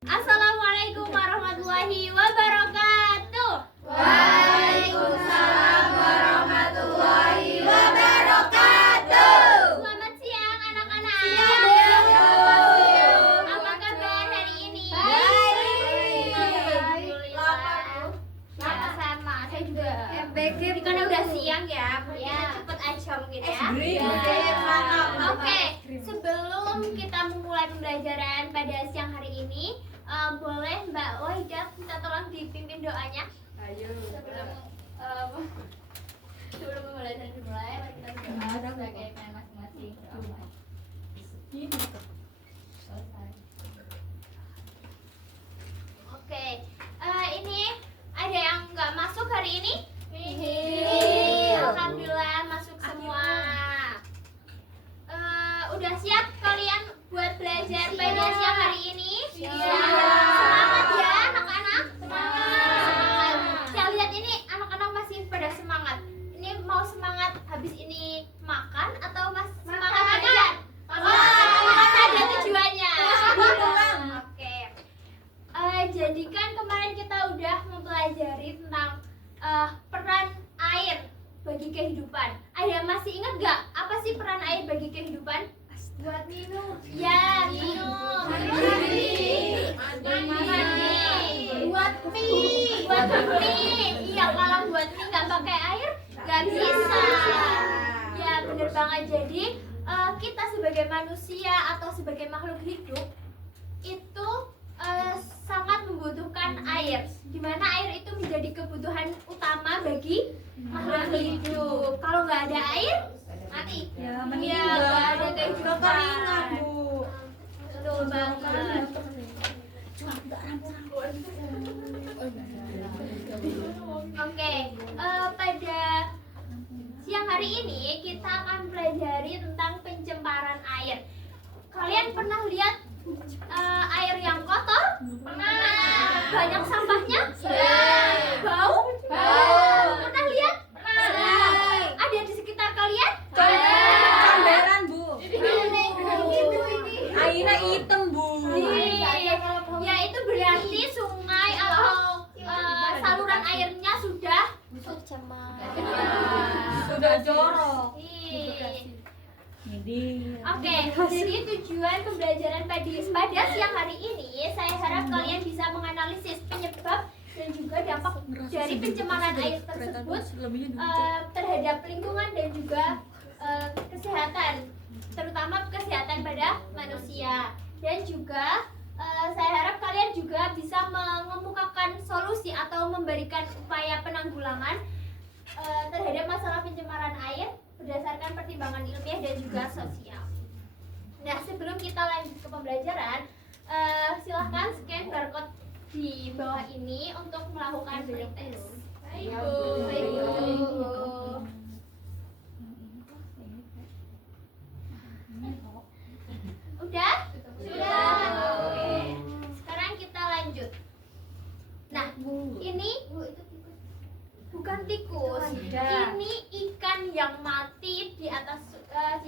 Assalamualaikum warahmatullahi wabarakatuh. Waalaikumsalam warahmatullahi wabarakatuh. Selamat siang anak-anak. Siang. Apa kabar hari ini? Baik. Alhamdulillah. Sama, saya juga. Jadi karena udah siang ya, mungkin cepet aja mungkin ya. Oke, sebelum kita memulai pembelajaran pada siang hari ini, boleh Mbak Wahidah minta tolong dipimpin doanya. Ayo. Sebelum pembelajaran dimulai, mari kita berdoa sebagai masing-masing. Oke, ini ada yang nggak masuk hari ini? Alhamdulillah masuk semua. Udah siap kalian buat belajar pada siang hari ini? Semangat ya anak-anak. Semangat. Saya lihat ini anak-anak masih pada semangat. Ini mau semangat habis ini makan atau semangat belajar? Semangat ada tujuannya. Oke. Jadi kan kemarin kita udah mempelajari tentang peran air bagi kehidupan. Ada masih ingat gak apa sih peran air bagi kehidupan? Buat minum. Ya, minum. Mandi. Buat mie. Buat mie. Iya, kalau buat mie nggak pakai air nggak bisa. Ya, bener banget. Jadi kita sebagai manusia atau sebagai makhluk hidup itu sangat membutuhkan air. Dimana air itu menjadi kebutuhan utama bagi makhluk hidup. Kalau nggak ada air, mati. Ya, Iya, nggak ada kehidupan. Bu. Betul banget. Oke, pada siang hari ini kita akan pelajari tentang pencemaran air. Kalian pernah lihat air yang kotor? Pernah. Banyak sampahnya? Bau? Pernah lihat? Ada di sekitar kalian? Comberan, Bu. Airnya hitam, Bu. Ya, itu berarti sungai atau saluran airnya sudah Sudah jorok. Oke, jadi tujuan pembelajaran pada siang hari ini, saya harap kalian bisa menganalisis penyebab dan juga dampak dari pencemaran air tersebut terhadap lingkungan dan juga kesehatan, terutama kesehatan pada manusia. Dan juga saya harap kalian juga bisa mengemukakan solusi atau memberikan upaya penanggulangan terhadap masalah pencemaran air berdasarkan pertimbangan ilmiah dan juga sosial. Nah, sebelum kita lanjut ke pembelajaran, silahkan scan barcode di bawah ini untuk melakukan pretest. Baik, Bu. Udah? Sudah. Oke. Sekarang kita lanjut. Nah, ini bukan tikus. Ini ikan yang mati di atas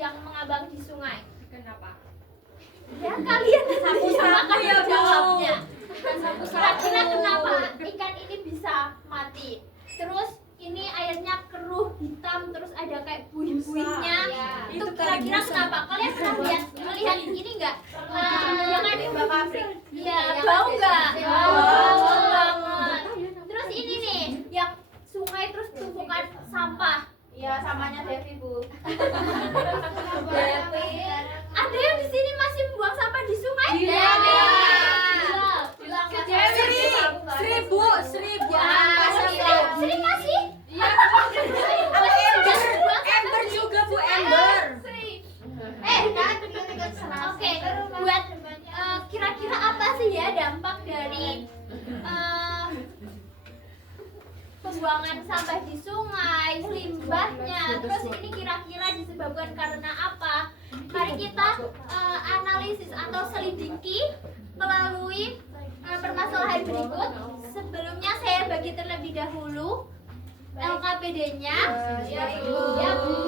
yang mengambang di sungai. Kenapa? Ya, kalian Sapu-sapu ya, Bu. jawabnya. Kira-kira kenapa ikan ini bisa mati? Terus ini airnya keruh hitam, terus ada kayak buih-buihnya. Itu kira-kira kenapa? Kalian pernah melihat ini enggak? Jangan limbah pabrik. Iya, bau enggak? Bau banget. Terus ini nih, yang sungai terus tumpukan sampah. Iya, samanya Devi, Bu. Ada yang di sini masih membuang sampah di sungai? Iya. Seribu. Sering masih? Iya. Ember juga, Bu, ember. Oke, buat kira-kira apa sih ya dampak dari pembuangan sampah di sungai, limbahnya, terus ini kira-kira disebabkan karena apa? Mari kita analisis atau selidiki melalui permasalahan berikut. Sebelumnya saya bagi terlebih dahulu LKPD-nya. Ya, Bu.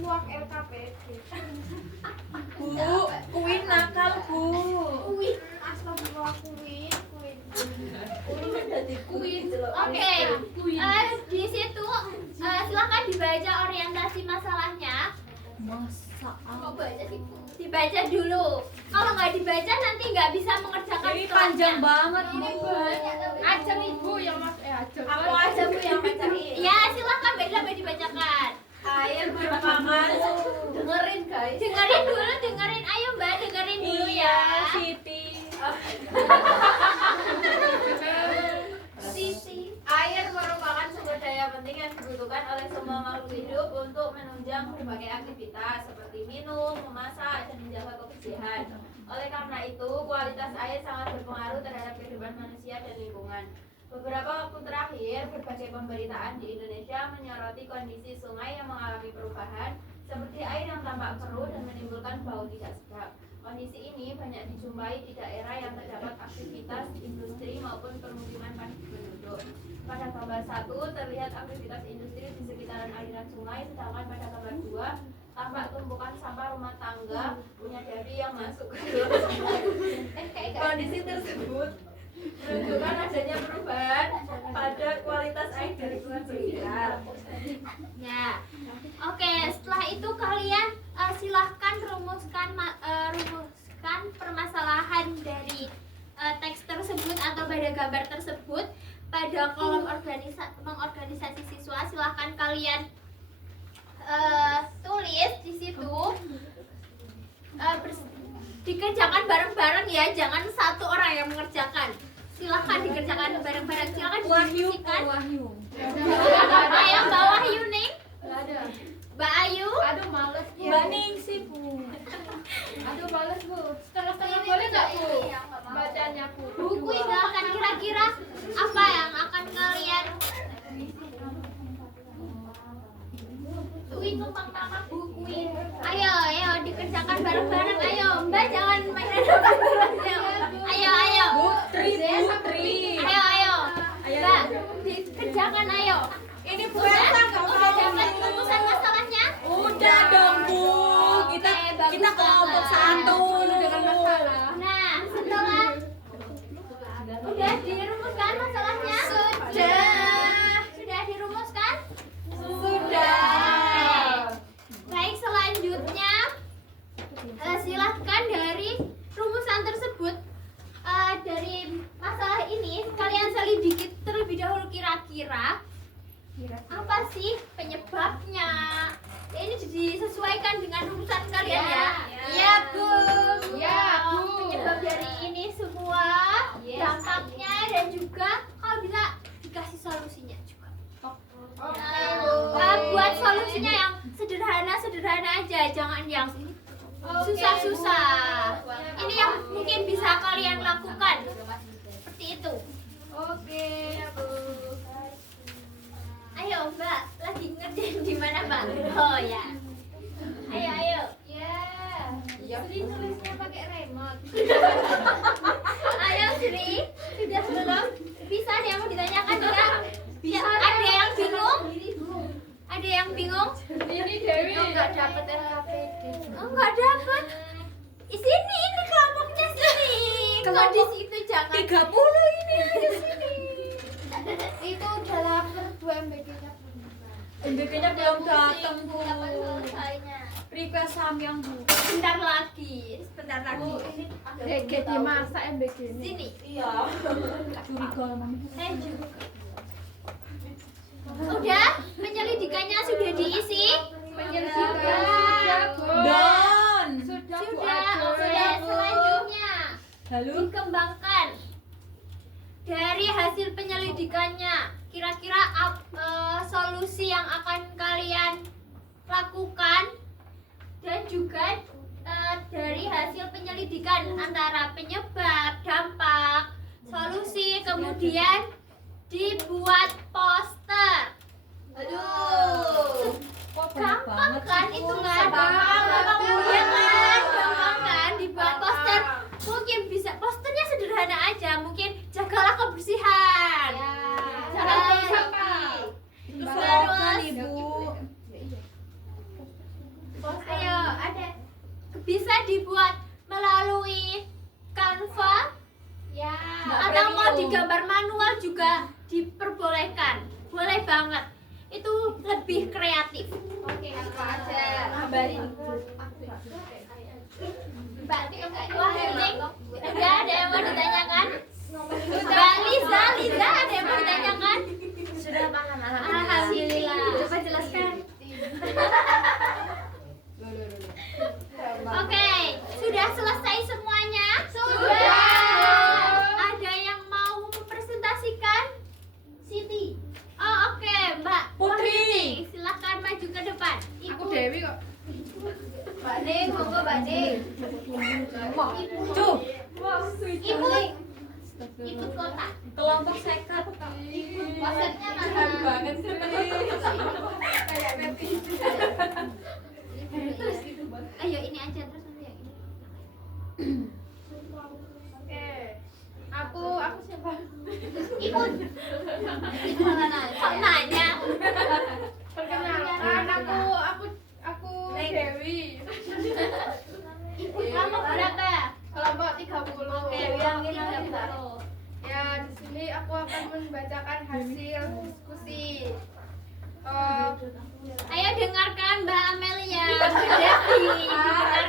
Muak LKPD. Bu, Queen nakal, Bu. Queen, astagfirullah, Queen. Queen. Oke, di situ silakan dibaca orientasi masalahnya. Kok baca sih, Bu? Dibaca dulu. Kalau nggak dibaca nanti nggak bisa mengerjakan Ini setelahnya. panjang banget, Bu. Ajeng ibu yang ajeng. Aku aja, Bu, yang bacain. Ya, silakan sampai dibacakan. Air merupakan dengerin, guys. Dengerin dulu, dengerin. Ayo Mbak, dengerin dulu ya. Siti. Sisi. Air merupakan sumber daya penting yang dibutuhkan oleh semua makhluk hidup untuk menunjang berbagai aktivitas seperti minum, memasak, dan menjaga kebersihan. Oleh karena itu, kualitas air sangat berpengaruh terhadap kehidupan manusia dan lingkungan. Beberapa waktu terakhir, berbagai pemberitaan di Indonesia menyoroti kondisi sungai yang mengalami perubahan, seperti air yang tampak keruh dan menimbulkan bau tidak sedap. Kondisi ini banyak dijumpai di daerah yang terdapat aktivitas industri maupun permukiman padat penduduk. Pada gambar 1 terlihat aktivitas industri di sekitaran aliran sungai, sedangkan pada gambar 2 tampak tumpukan sampah rumah tangga punya dari yang masuk ke dalam sungai. Kondisi tersebut menunjukkan adanya perubahan pada kualitas air di lingkungan sekitar. Ya. Oke, setelah itu kalian silahkan rumuskan permasalahan dari teks tersebut atau pada gambar tersebut pada kolom mengorganisasi siswa. Silahkan kalian tulis di situ. Dikerjakan bareng-bareng ya, jangan satu orang yang mengerjakan. Silahkan dikerjakan bareng-bareng. Silahkan didiskusikan. Wahyu. Ayo Mbak Wahyu nih, Nggak ada. Mbak Ayu. Aduh males Bu. Mbak Ningsi, Bu. Aduh males Bu. Setengah-setengah boleh nggak Bu? Bacanya Bu. Buku silahkan, kira-kira apa yang akan kalian Queen numpang nama bukuin. Ayo dikerjakan bareng-bareng. Ayo Mbak, jangan mainan ayo. Putri. Ayo Mbak, dikerjakan ayo. Ini Bu Udah Elsa nggak mau dapat rumusan masalahnya? Udah dong, Bu. Kita bagus kelompok banget. satu. Dengan masalah. Nah, setelah udah dirumuskan masalahnya? Sudah dirumuskan? Sudah. Baik, selanjutnya silahkan dari rumusan tersebut, dari masalah ini kalian selidiki terlebih dahulu kira-kira apa sih penyebabnya. Ini disesuaikan dengan rumusan kalian ya. Iya Bu. Ya, Bu. Penyebab dari ini semua, dampaknya, dan juga kalau bisa dikasih solusinya juga. Buat solusinya yang sederhana aja, jangan yang susah-susah. Ini yang mungkin bisa kalian lakukan. Seperti itu. Oke, Bu. Ayo Mbak, lagi ngerjain di mana Mbak? Oh ya. Ayo. Ya. Sri nulisnya pakai remote. Ayo Sri, sudah belum? Bisa ada yang mau ditanyakan juga? Ada yang bingung? Ada yang bingung? Ini Dewi. Enggak dapat LKPD. Enggak dapat. Di sini, ini kelompoknya sini. Kalau di situ jangan. 30 ini aja sini. Itu udah lapar 2 MBG-nya. MBK-nya belum datang, Bu. Kapan selesainya? Request samyang, Bu. Sebentar lagi. DG dimasak MBG ini. Sini. Iya. Curiga Mami. Saya juga. Udah, penyelidikannya sudah diisi? Sudah, Bu. Don. Sudah, Bu. Sudah. Selanjutnya Halo. dikembangkan dari hasil penyelidikannya. Kira-kira solusi yang akan kalian lakukan, dan juga dari hasil penyelidikan antara penyebab, dampak, solusi, kemudian dibuat poster. Aduh. Gampang kan itu kan? Gampang. Iya kan? Gampang kan dibuat poster. Mungkin bisa posternya sederhana aja, mungkin jagalah kebersihan. Jangan buang sampah. Itu slogan, Ibu. Ayo, ada bisa dibuat melalui gambar manual juga diperbolehkan, boleh banget. Itu lebih kreatif. Oke, apa aja? Nambahin. Mbak, wah ini udah ada yang mau ditanyakan? Mbak Liza, ada yang mau ditanyakan? Sudah paham, Alhamdulillah. Coba jelaskan. Oke, sudah selesai semuanya? Sudah. Ada yang mau mempresentasikan? Siti. Oh, oke, Mbak Putri. Silakan maju ke depan. Aku Dewi kok. Mbak Ning, monggo Mbak Ning. Cuh. Ikut kotak. Kelompok sekat. Maksudnya mana? Banget sih. Kayak Betty. Ayo ini aja terus nanti yang ini. Oke. Aku siapa? Ikut. Kok nanya? Perkenalkan, aku Dewi. Ikut kelompok berapa? Kelompok 30. Dewi yang ini berapa? Ya, di sini aku akan membacakan hasil diskusi. Ayo dengarkan Mbak Amelia, Mbak Devi, dengarkan.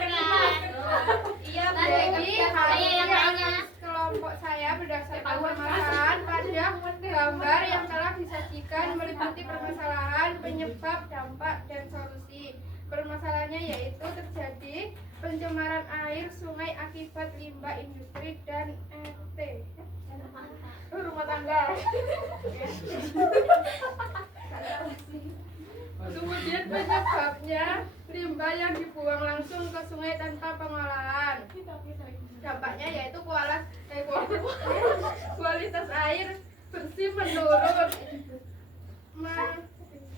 Iya, Bu Jadi, Dewi. Ayo yang lainnya. kelompok saya berdasarkan permasalahan pada gambar yang telah disajikan meliputi permasalahan, penyebab, dampak, dan solusi. Permasalahannya yaitu terjadi pencemaran air sungai akibat limbah industri dan rumah tangga. Kemudian penyebabnya limbah yang dibuang langsung ke sungai tanpa pengolahan. Dampaknya yaitu kualitas air bersih menurun,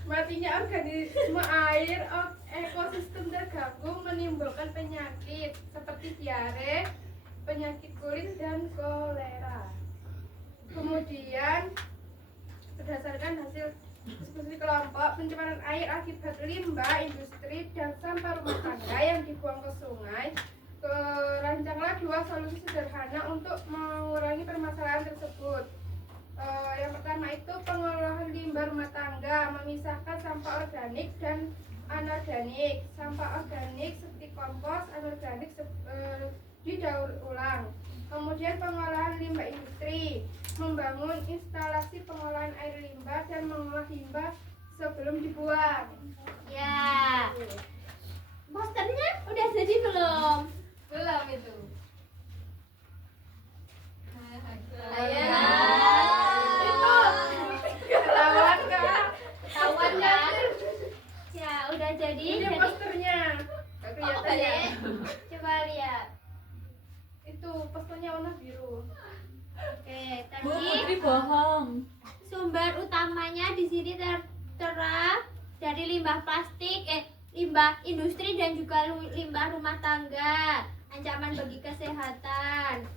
matinya organisme air, ekosistem terganggu, menimbulkan penyakit seperti diare, penyakit kulit, dan kolera. Kemudian berdasarkan hasil diskusi kelompok, pencemaran air akibat limbah industri dan sampah rumah tangga yang dibuang ke sungai, rancanglah 2 solusi sederhana untuk mengurangi permasalahan tersebut. Yang pertama itu pengolahan limbah rumah tangga, memisahkan sampah organik dan anorganik. Sampah organik seperti kompos, anorganik didaur ulang. Kemudian pengolahan limbah industri, membangun instalasi pengolahan air limbah dan mengolah limbah sebelum dibuang. Ya. Posternya udah jadi belum? Belum itu. Ayo. Itu ketahuan kan? Ketahuan kan? Ya, udah jadi. Ini Jadi posternya. Nggak kelihatan ya? coba lihat. Itu posternya warna biru. Oke, Bu tadi Putri bohong. sumber utamanya di sini tertera dari limbah plastik, limbah industri dan juga limbah rumah tangga. Ancaman bagi kesehatan.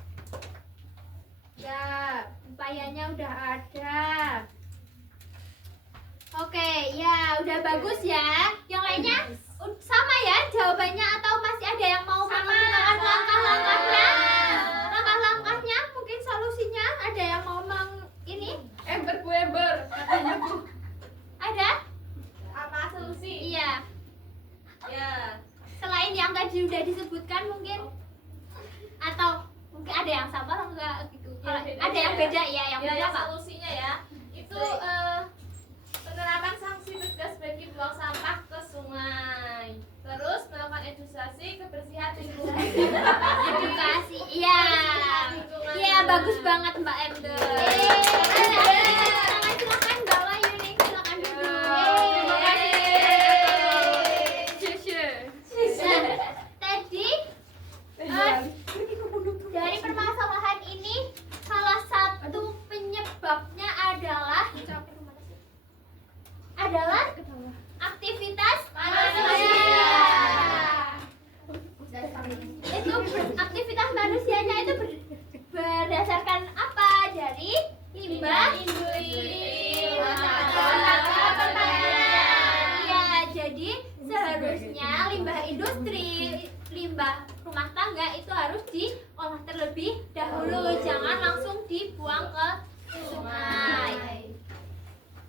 Ya, upayanya udah ada. Oke, ya udah bagus ya. Yang lainnya sama ya jawabannya atau masih ada yang mau menentukan langkah-langkahnya? Langkah-langkahnya mungkin solusinya ada yang mau ini? Ember Bu Ember katanya Bu. Ada? Apa solusi? Iya. Ya. Selain yang tadi udah disebutkan mungkin atau mungkin ada yang sama atau enggak gitu. Kalau ada yang beda ya, yang beda Ya, apa? solusinya ya. Itu penerapan sanksi tegas bagi buang sampah ke sungai. Terus melakukan edukasi kebersihan lingkungan. Edukasi. Iya. Iya, bagus banget Mbak Ember. Silakan Mbak Wahyu nih, silakan duduk. Terima kasih. Nah, tadi dari permasalahan ini salah satu penyebabnya adalah aktivitas manusia. Itu aktivitas manusianya itu berdasarkan apa? Dari limbah industri, ya, jadi seharusnya limbah industri, limbah rumah tangga itu harus diolah terlebih dahulu, jangan langsung dibuang ke sungai.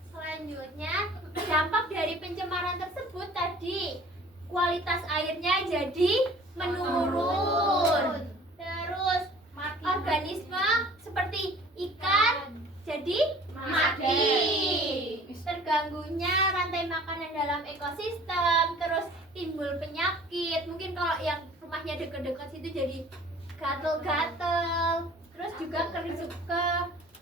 Selanjutnya, dampak dari pencemaran tersebut tadi kualitas airnya jadi menurun. Terus organisme seperti ikan jadi mati. Terganggunya rantai makanan dalam ekosistem, terus timbul penyakit. Mungkin kalau yang rumahnya dekat-dekat situ jadi gatel-gatel. Terus juga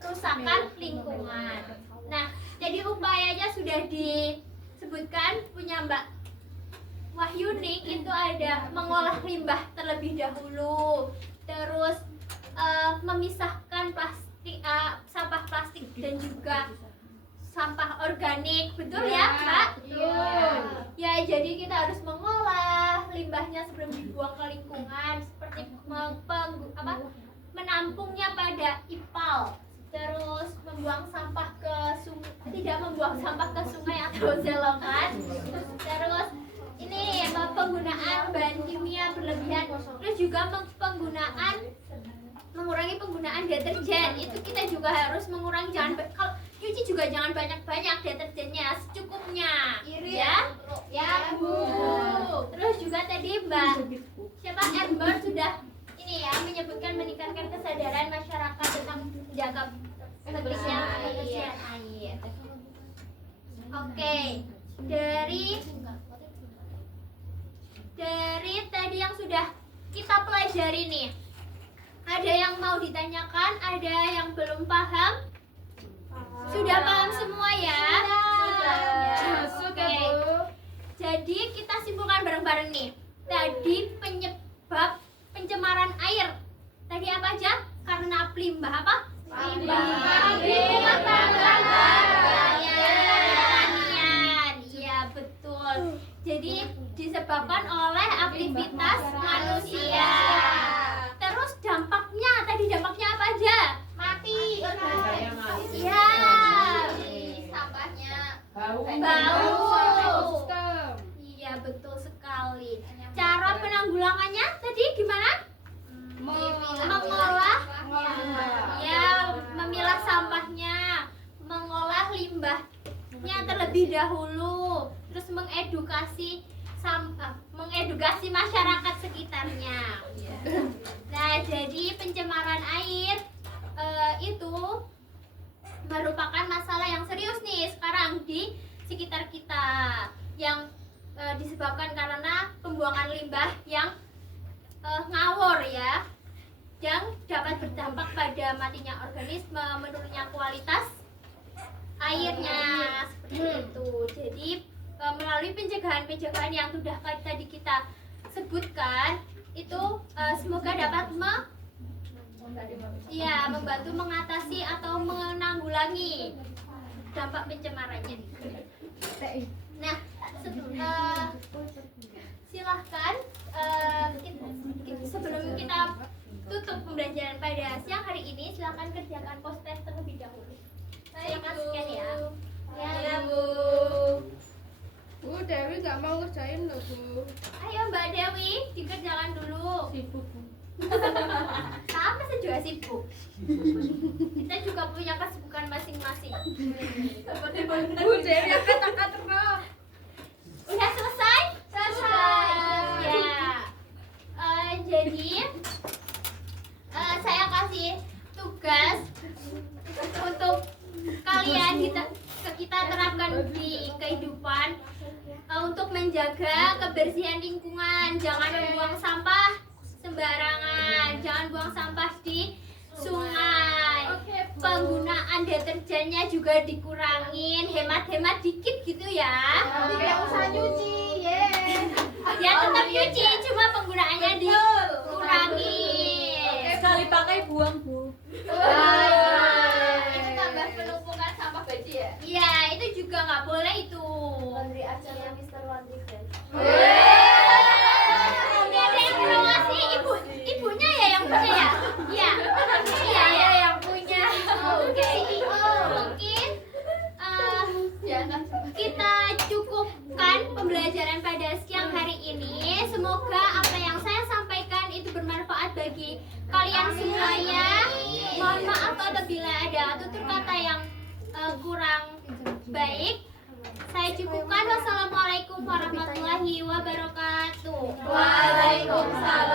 kerusakan lingkungan. Nah, jadi upayanya sudah disebutkan punya Mbak Wahyuni, itu ada mengolah limbah terlebih dahulu, terus memisahkan plastik, sampah plastik dan juga sampah organik, betul ya Mbak? Betul. Ya, jadi kita harus mengolah limbahnya sebelum dibuang ke lingkungan, seperti menampungnya pada ipal, terus membuang sampah ke sungai, tidak membuang sampah ke sungai atau selokan, terus ini penggunaan bahan kimia berlebihan, terus juga mengurangi penggunaan deterjen. Itu kita juga harus mengurangi, kalau cuci juga jangan banyak-banyak, deterjennya secukupnya. Ya Bu. Terus juga tadi Mbak Amber sudah ini ya menyebutkan meningkatkan kesadaran masyarakat tentang menjaga kebersihan air. Oke, dari tadi yang sudah kita pelajari nih, ada yang mau ditanyakan, ada yang belum paham? Sudah paham semua ya? Sudah, Oke. Bu. Jadi kita simpulkan bareng-bareng nih. Tadi penyebab pencemaran air tadi apa aja? Karena limbah apa? Limbah rumah tangga, pertanian. Iya, betul. Jadi disebabkan oleh aktivitas manusia. Terus dampaknya apa aja? Mati. Iya. Sampahnya bau. Ekosistem. Iya, betul sekali. Cara penanggulangannya tadi gimana? Mengolah. Ya, memilah sampahnya, mengolah limbahnya terlebih dahulu, terus mengedukasi masyarakat sekitarnya. Nah, jadi pencemaran air itu merupakan masalah yang serius nih sekarang di sekitar kita, yang disebabkan karena pembuangan limbah yang ngawur ya, yang dapat berdampak pada matinya organisme, menurunnya kualitas airnya, seperti itu. Jadi melalui pencegahan yang sudah tadi kita sebutkan itu semoga dapat membantu mengatasi atau menanggulangi dampak pencemarannya. Nah, silahkan sebelum kita tutup pembelajaran pada siang hari ini, silahkan kerjakan post-test terlebih dahulu. Saya kasihkan ya. Ya Bu. Bu, Dewi nggak mau ngerjain loh, Bu. Ayo Mbak Dewi, dikerjakan dulu. Sibuk. Sama saya juga sibuk. Kita juga punya kesibukan masing-masing. Seperti Bu, Dewi kata-kata terus. udah selesai? Selesai. Ya. Jadi saya kasih tugas untuk kalian kita terapkan di kehidupan untuk menjaga kebersihan lingkungan. Jangan membuang sampah sembarangan, jangan buang sampah di sungai. Penggunaan deterjennya juga dikurangin, hemat-hemat dikit gitu ya. Tidak usah nyuci, Ya tetap nyuci, cuma penggunaannya dikurangin. Sekali pakai buang, Bu. Itu tambah penumpukan sampah baju ya? Iya, itu juga nggak boleh itu. Laundry acaranya Mr. Laundry Friend. Ini ada yang promosi, ibunya ya yang punya ya? Iya, iya yang punya. Oke, mungkin kita cukupkan pembelajaran pada siang hari ini. Semoga apa yang saya sampaikan itu bermanfaat bagi kalian semuanya. Mohon maaf apabila kurang baik, saya cukupkan. Wassalamualaikum warahmatullahi wabarakatuh. Waalaikumsalam